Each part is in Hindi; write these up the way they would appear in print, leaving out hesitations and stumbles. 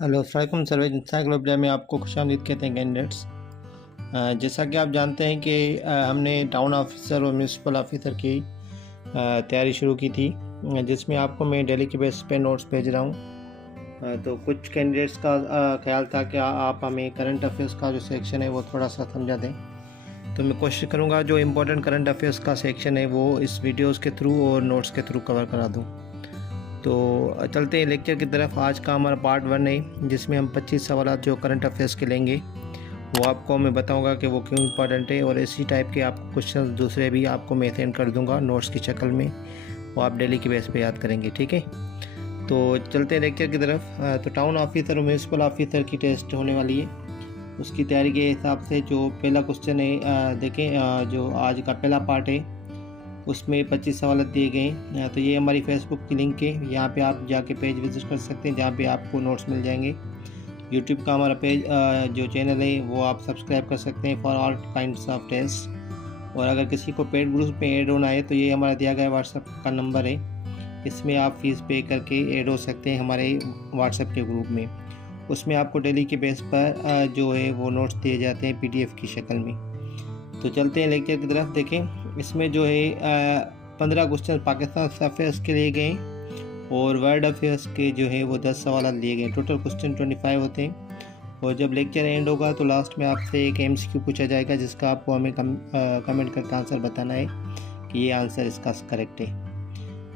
हेलो अस्सलाम सर्वेज इंसाइक्लोपीडिया में आपको खुशामदीद कहते हैं कैंडिडेट्स। जैसा कि आप जानते हैं कि हमने टाउन ऑफिसर और म्यूनसिपल ऑफिसर की तैयारी शुरू की थी, जिसमें आपको मैं डेली के बेस पे नोट्स भेज रहा हूँ। तो कुछ कैंडिडेट्स का ख्याल था कि आप हमें करंट अफेयर्स का जो सेक्शन है वो थोड़ा सा समझा दें। तो मैं कोशिश करूँगा जो इम्पोर्टेंट करंट अफेयर्स का सेक्शन है वो इस वीडियोज़ के थ्रू और नोट्स के थ्रू कवर करा दूँ। तो चलते हैं लेक्चर की तरफ। आज का हमारा पार्ट 1 है, जिसमें हम 25 सवाल जो करंट अफेयर्स के लेंगे वो आपको मैं बताऊंगा कि वो क्यों इम्पोर्टेंट है, और इसी टाइप के आपको क्वेश्चन दूसरे भी आपको मैं सेंड कर दूंगा नोट्स की शक्ल में, वो आप डेली के बेस पे याद करेंगे। ठीक है, तो चलते हैं लेक्चर की तरफ। तो टाउन ऑफिसर और म्यूनसिपल ऑफिसर की टेस्ट होने वाली है, उसकी तैयारी के हिसाब से जो पहला क्वेश्चन है देखें। जो आज का पहला पार्ट है उसमें 25 सवाल दिए गए हैं। तो ये हमारी फेसबुक की लिंक है, यहाँ पे आप जाके पेज विजिट कर सकते हैं, जहाँ पे आपको नोट्स मिल जाएंगे। यूट्यूब का हमारा पेज जो चैनल है वो आप सब्सक्राइब कर सकते हैं for all kinds of test. और अगर किसी को पेड ग्रुप में ऐड होना है तो ये हमारा दिया गया व्हाट्सएप का नंबर है, इसमें आप फीस पे करके ऐड हो सकते हैं हमारे व्हाट्सएप के ग्रुप में। उसमें आपको डेली के बेस पर जो है वो नोट्स दिए जाते हैं PDF की शक्ल में। तो चलते हैं लेक्चर की तरफ। देखें, इसमें जो है 15 क्वेश्चन पाकिस्तान अफेयर्स के लिए गए और वर्ल्ड अफेयर्स के जो है वो 10 सवाल लिए गए। टोटल क्वेश्चन 25 होते हैं। और जब लेक्चर एंड होगा तो लास्ट में आपसे एक MCQ पूछा जाएगा, जिसका आपको हमें कमेंट करके आंसर बताना है कि ये आंसर इसका करेक्ट है।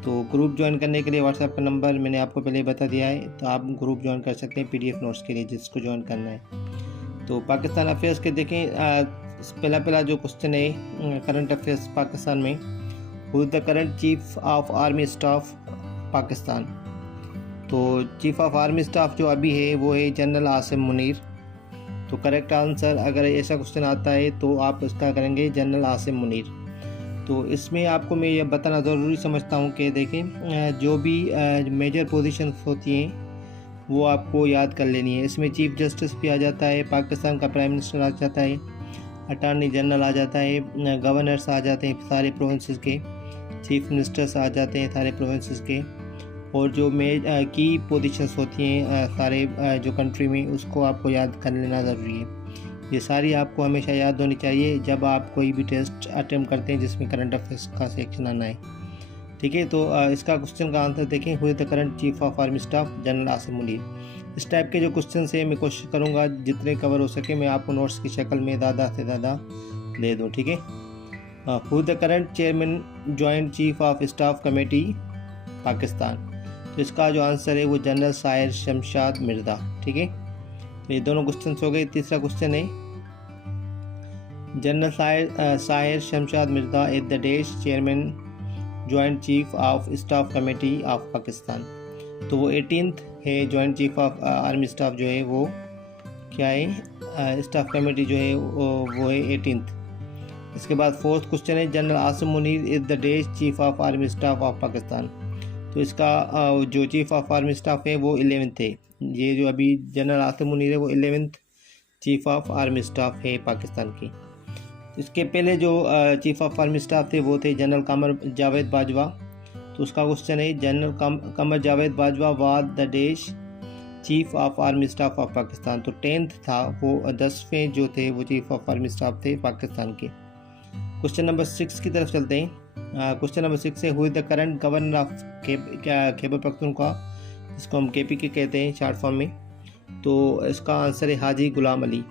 तो ग्रुप ज्वाइन करने के लिए व्हाट्सएप का नंबर मैंने आपको पहले बता दिया है, तो आप ग्रुप ज्वाइन कर सकते हैं PDF नोट्स के लिए, जिसको ज्वाइन करना है। तो पाकिस्तान अफेयर्स के देखें, पहला जो क्वेश्चन है करंट अफेयर्स पाकिस्तान में, who is the current chief of army staff Pakistan. तो चीफ ऑफ आर्मी स्टाफ जो अभी है वो है जनरल आसिम मुनीर। तो करेक्ट आंसर, अगर ऐसा क्वेश्चन आता है तो आप इसका करेंगे जनरल आसिम मुनीर। तो इसमें आपको मैं ये बताना ज़रूरी समझता हूँ कि देखें, जो भी मेजर पोजीशंस होती हैं वो आपको याद कर लेनी है। इसमें चीफ जस्टिस भी आ जाता है, पाकिस्तान का प्राइम मिनिस्टर आ जाता है, अटॉर्नी जनरल आ जाता है, गवर्नर्स आ जाते हैं सारे प्रोविंसेस के, चीफ मिनिस्टर्स आ जाते हैं सारे प्रोविंसेस के, और जो की पोजीशंस होती हैं सारे जो कंट्री में, उसको आपको याद कर लेना ज़रूरी है। ये सारी आपको हमेशा याद होनी चाहिए जब आप कोई भी टेस्ट अटेम्प्ट करते हैं जिसमें करंट अफेयर्स का सेक्शन आना है। ठीक है, तो इसका क्वेश्चन का आंसर देखें, who is the current chief of army staff general Asim Munir. इस टाइप के जो क्वेश्चन है मैं कोशिश करूंगा जितने कवर हो सके मैं आपको नोट्स की शक्ल में ज़्यादा से ज़्यादा दे दूं। ठीक है, who the current chairman joint chief of staff committee Pakistan. तो इसका जो आंसर है वो जनरल साहिर शमशाद मिर्ज़ा। ठीक है, तो ये दोनों क्वेश्चन हो गए। तीसरा क्वेश्चन है, general Sahir Shamshad Mirza is the dash chairman joint chief of staff committee of Pakistan. तो वो 18th है joint chief of army staff जो है वो क्या है, स्टाफ कमेटी जो है वो है 18th। इसके बाद फोर्थ क्वेश्चन है, general Asim Munir is the dash chief of army staff of Pakistan. तो इसका जो चीफ ऑफ आर्मी स्टाफ है वो 11th है। ये जो अभी जनरल आसिम मुनीर है वो 11th chief of army staff है पाकिस्तान की। इसके पहले जो चीफ ऑफ आर्मी स्टाफ थे वो थे जनरल कमर जावेद बाजवा। तो उसका क्वेश्चन है, general Qamar Javed Bajwa was the dash chief of army staff of Pakistan. तो 10th था वो, 10वें जो थे वो चीफ ऑफ आर्मी स्टाफ थे पाकिस्तान के। क्वेश्चन नंबर 6 की तरफ चलते हैं। क्वेश्चन नंबर 6 है, who is the current governor of Khyber Pakhtunkhwa, जिसको हम KPK कहते हैं शॉर्ट फॉर्म में। तो इसका आंसर है हाजी गुलाम अली।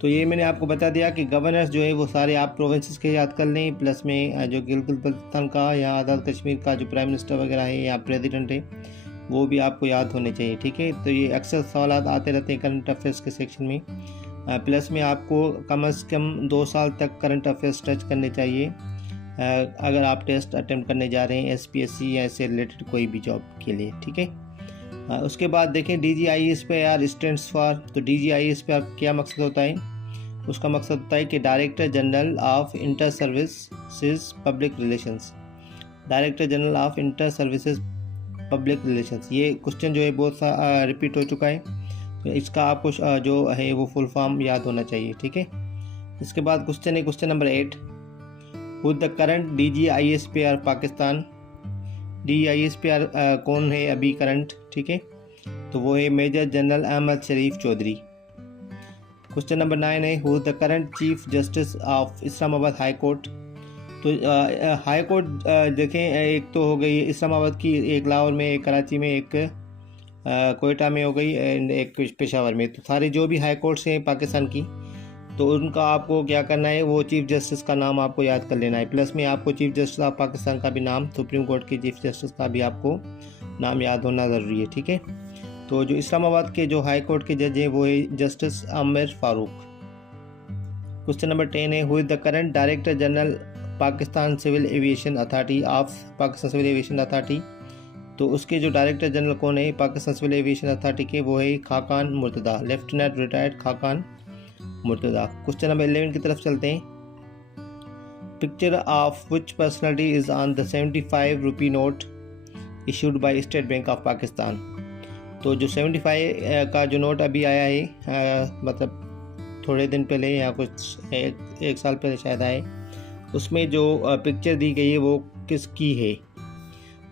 तो ये मैंने आपको बता दिया कि गवर्नर्स जो है वो सारे आप प्रोविंसेस के याद कर लें, प्लस में जो गिलगित बल्तिस्तान का या आज़ाद कश्मीर का जो प्राइम मिनिस्टर वगैरह है या प्रेसिडेंट है वो भी आपको याद होने चाहिए। ठीक है, तो ये अक्सर सवाल आते रहते हैं करंट अफेयर्स के सेक्शन में। प्लस में आपको कम से कम 2 साल तक करंट अफेयर्स टच करने चाहिए अगर आप टेस्ट अटेम्प्ट करने जा रहे हैं SPSC या इससे रिलेटेड कोई भी जॉब के लिए। ठीक है, उसके बाद देखें DGIS पे आर स्टैंड्स फॉर। तो DGIS पे क्या मकसद होता है, उसका मकसद होता है कि director general of inter services public relations. Director general of inter services public relations, ये क्वेश्चन जो है बहुत सा रिपीट हो चुका है, तो इसका आपको जो है वो फुल फॉर्म याद होना चाहिए। ठीक है, इसके बाद क्वेश्चन है question number 8, who the current DGIS Pakistan. DGIS कौन है अभी करंट। ठीक है, तो वो है मेजर जनरल अहमद शरीफ चौधरी। क्वेश्चन नंबर 9 है who the current chief justice of Islamabad high court. तो हाई कोर्ट देखें, एक तो हो गई इस्लामाबाद की, एक लाहौर में, एक कराची में, एक कोयटा में हो गई एंड एक पेशावर में। तो सारे जो भी हाई कोर्ट्स हैं पाकिस्तान की, तो उनका आपको क्या करना है, वो चीफ़ जस्टिस का नाम आपको याद कर लेना है। प्लस में आपको चीफ़ जस्टिस ऑफ पाकिस्तान का भी नाम, सुप्रीम कोर्ट के चीफ़ जस्टिस का भी आपको नाम याद होना ज़रूरी है, ठीक है। तो जो इस्लामाबाद के जो हाई कोर्ट के जज हैं वो है justice Aamir Farooq. Question number 10 है who is the current director general Pakistan civil aviation authority of Pakistan civil aviation authority. तो उसके जो डायरेक्टर जनरल कौन है पाकिस्तान सिविल एविएशन अथॉरिटी के, वो है Khaqan मुर्तदा, lieutenant retired Khaqan मुर्तदा। Question number 11 की तरफ चलते हैं। Picture of which personality is on the 75 rupee note issued by state bank of Pakistan. तो जो 75 का जो नोट अभी आया है, मतलब थोड़े दिन पहले या कुछ एक साल पहले शायद आए, उसमें जो पिक्चर दी गई है वो किसकी है।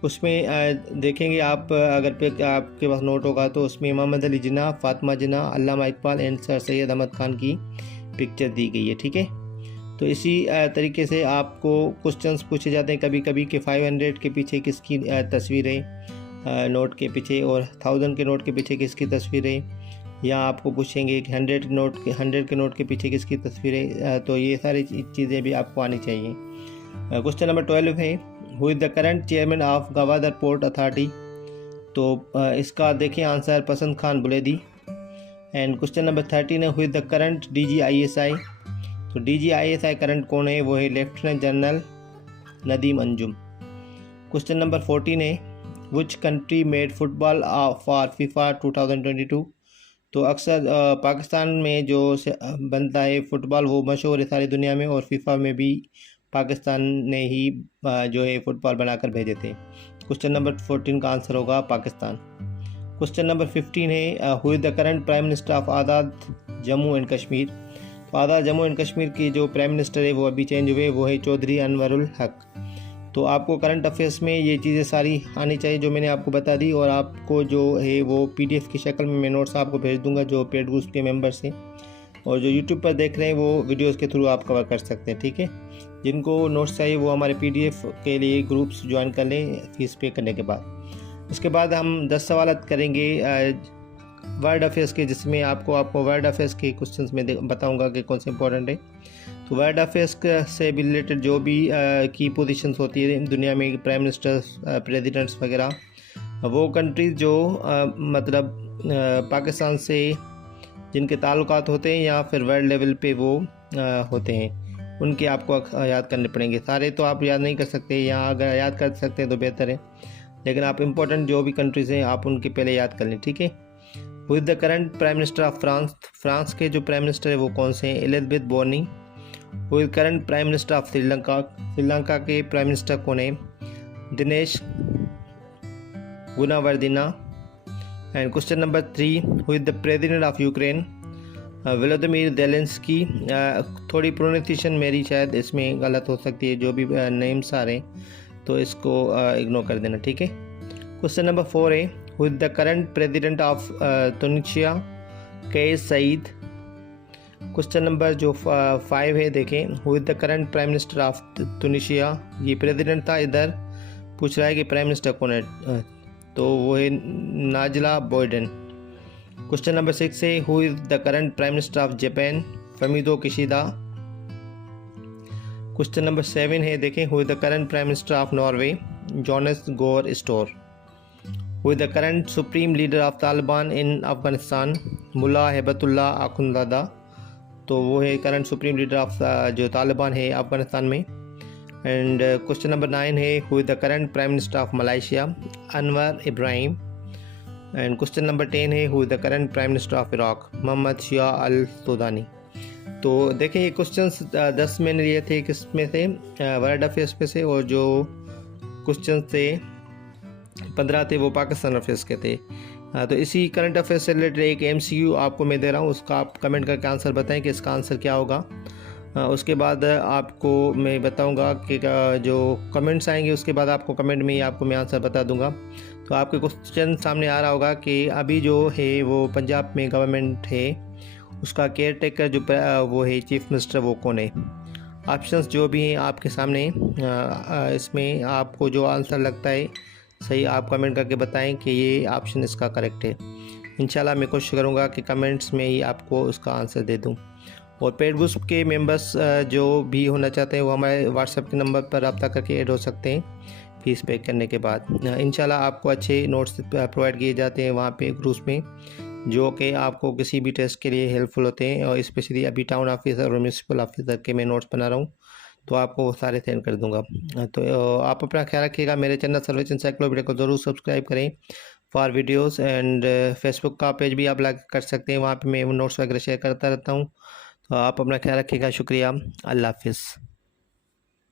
उसमें देखेंगे आप, अगर आपके पास नोट होगा तो उसमें मोहम्मद अली जिन्ना, फातिमा जिन्ना, अल्लामा इकबाल एंड सर सैयद अहमद खान की पिक्चर दी गई है, ठीक है। तो इसी तरीके से आपको क्वेश्चंस पूछे जाते हैं कभी कभी कि 500 के पीछे किसकी तस्वीर है नोट के पीछे, और 1000 के नोट के पीछे किसकी तस्वीर है, या आपको पूछेंगे कि 100 के नोट के पीछे किसकी तस्वीर है। तो ये सारी चीज़ें भी आपको आनी चाहिए। क्वेश्चन नंबर 12 है who is the current chairman of Gwadar port authority. तो इसका देखें आंसर पसंद Khan Buledi. And question number 13 है who is the current DGISI। तो DGISI करंट कौन है, वो है lieutenant general Nadeem Anjum. Question number 14 है which country made football for FIFA 2022। तो अक्सर पाकिस्तान में जो बनता है फुटबॉल वो मशहूर है सारी दुनिया में, और FIFA में भी पाकिस्तान ने ही जो है फुटबॉल बनाकर भेजे थे। क्वेश्चन नंबर 14 का आंसर होगा पाकिस्तान। क्वेश्चन नंबर 15 है who is the current prime minister of Azad Jammu and Kashmir. तो आज़ाद जम्मू एंड कश्मीर की जो प्राइम मिनिस्टर है वो अभी चेंज हुए, वो है चौधरी अनवरुल हक। तो आपको करंट अफेयर्स में ये चीज़ें सारी आनी चाहिए जो मैंने आपको बता दी, और आपको जो है वो PDF की शक्ल में मैं नोट्स आपको भेज दूंगा जो पेड ग्रुप्स के मेंबर्स हैं, और जो YouTube पर देख रहे हैं वो वीडियोस के थ्रू आप कवर कर सकते हैं, ठीक है। जिनको नोट्स चाहिए वो हमारे PDF के लिए ग्रुप्स ज्वाइन कर लें फीस पे करने के बाद। इसके बाद हम 10 सवाल करेंगे वर्ल्ड अफेयर्स के, जिसमें आपको वर्ल्ड अफेयर्स के क्वेश्चंस में बताऊंगा कि कौन से इंपॉर्टेंट है। तो वर्ल्ड अफेयर्स से भी रिलेटेड जो भी की पोजीशंस होती है दुनिया में, प्राइम मिनिस्टर्स, प्रेसिडेंट्स वगैरह, वो कंट्रीज़ जो मतलब पाकिस्तान से जिनके ताल्लुकात होते हैं या फिर वर्ल्ड लेवल पे वो होते हैं, उनके आपको याद करने पड़ेंगे। सारे तो आप याद नहीं कर सकते, या अगर याद कर सकते हैं तो बेहतर है, लेकिन आप इम्पोर्टेंट जो भी कंट्रीज़ हैं आप उनके पहले याद कर लें, ठीक है। Who is the current prime minister of France. France के जो प्राइम मिनिस्टर है वो कौन से हैं, Elizabeth Borne. Who is current prime minister of Sri Lanka. Sri Lanka के प्राइम मिनिस्टर कौन है, Dinesh Gunawardena. And question number 3 who is the president of Ukraine, Volodymyr Zelensky. थोड़ी प्रोनाउंसिएशन मेरी शायद इसमें गलत हो सकती है, जो भी नेम्स आ रहे हैं तो इसको इग्नोर कर देना, ठीक है। क्वेश्चन नंबर 4 है who is the current president of Tunisia, Kais Saied. Question number जो 5 है देखें, who is the current prime minister of Tunisia. ये प्रेसिडेंट था, इधर पूछ रहा है कि प्राइम मिनिस्टर कौन है, तो वो है नाजला बोयडेन। क्वेश्चन नंबर 6 है who is the current prime minister of Japan, Fumio Kishida. Question number 7 है देखें, who is the current prime minister of Norway, Jonas Gahr Store. Who is the current supreme leader of Taliban in Afghanistan, Mullah Hibatullah Akhundzada. तो वो है करंट सुप्रीम लीडर ऑफ जो तालिबान है अफगानिस्तान में। एंड क्वेश्चन नंबर 9 है who is the current prime minister of Malaysia, Anwar Ibrahim. And question number 10 है who is the current prime minister of Iraq, Mohammed Shia al Sudani. तो देखें ये क्वेश्चंस 10 मैंने लिए थे किसमें से, वर्ल्ड अफेयर्स में से, और जो क्वेश्चन थे 15 थे वो पाकिस्तान अफेयर्स के थे। तो इसी करंट अफेयर्स से रिलेटेड एक MCQ आपको मैं दे रहा हूँ, उसका आप कमेंट करके आंसर बताएं कि इसका आंसर क्या होगा। उसके बाद आपको मैं बताऊंगा कि जो कमेंट्स आएंगे उसके बाद आपको कमेंट में ही आपको मैं आंसर बता दूंगा। तो आपके क्वेश्चन सामने आ रहा होगा कि अभी जो है वो पंजाब में गवर्नमेंट है उसका केयर टेकर जो वो है चीफ मिनिस्टर, वो कौन है। ऑप्शंस जो भी हैं आपके सामने, इसमें आपको जो आंसर लगता है सही आप कमेंट करके बताएं कि ये ऑप्शन इसका करेक्ट है। इंशाल्लाह मैं कोशिश करूँगा कि कमेंट्स में ही आपको उसका आंसर दे दूँ। और पेड बुक्स के मेंबर्स जो भी होना चाहते हैं वो हमारे व्हाट्सएप के नंबर पर रब्ता करके ऐड हो सकते हैं फ़ीस पे करने के बाद। इंशाल्लाह आपको अच्छे नोट्स प्रोवाइड किए जाते हैं वहाँ पे ग्रुप्स में, जो कि आपको किसी भी टेस्ट के लिए हेल्पफुल होते हैं। और स्पेशली अभी टाउन ऑफिसर और म्यूनसिपल ऑफिसर के मैं नोट्स बना रहा हूँ, तो आपको वो सारे सेंड कर दूँगा। तो आप अपना ख्याल रखिएगा। मेरे चैनल सर्विस एनसाइक्लोपीडिया को ज़रूर सब्सक्राइब करें फॉर वीडियोस। एंड फेसबुक का पेज भी आप लाइक कर सकते हैं, वहाँ पे मैं नोट्स वगैरह शेयर करता रहता हूँ। तो आप अपना ख्याल रखिएगा। शुक्रिया। अल्लाह हाफिज़।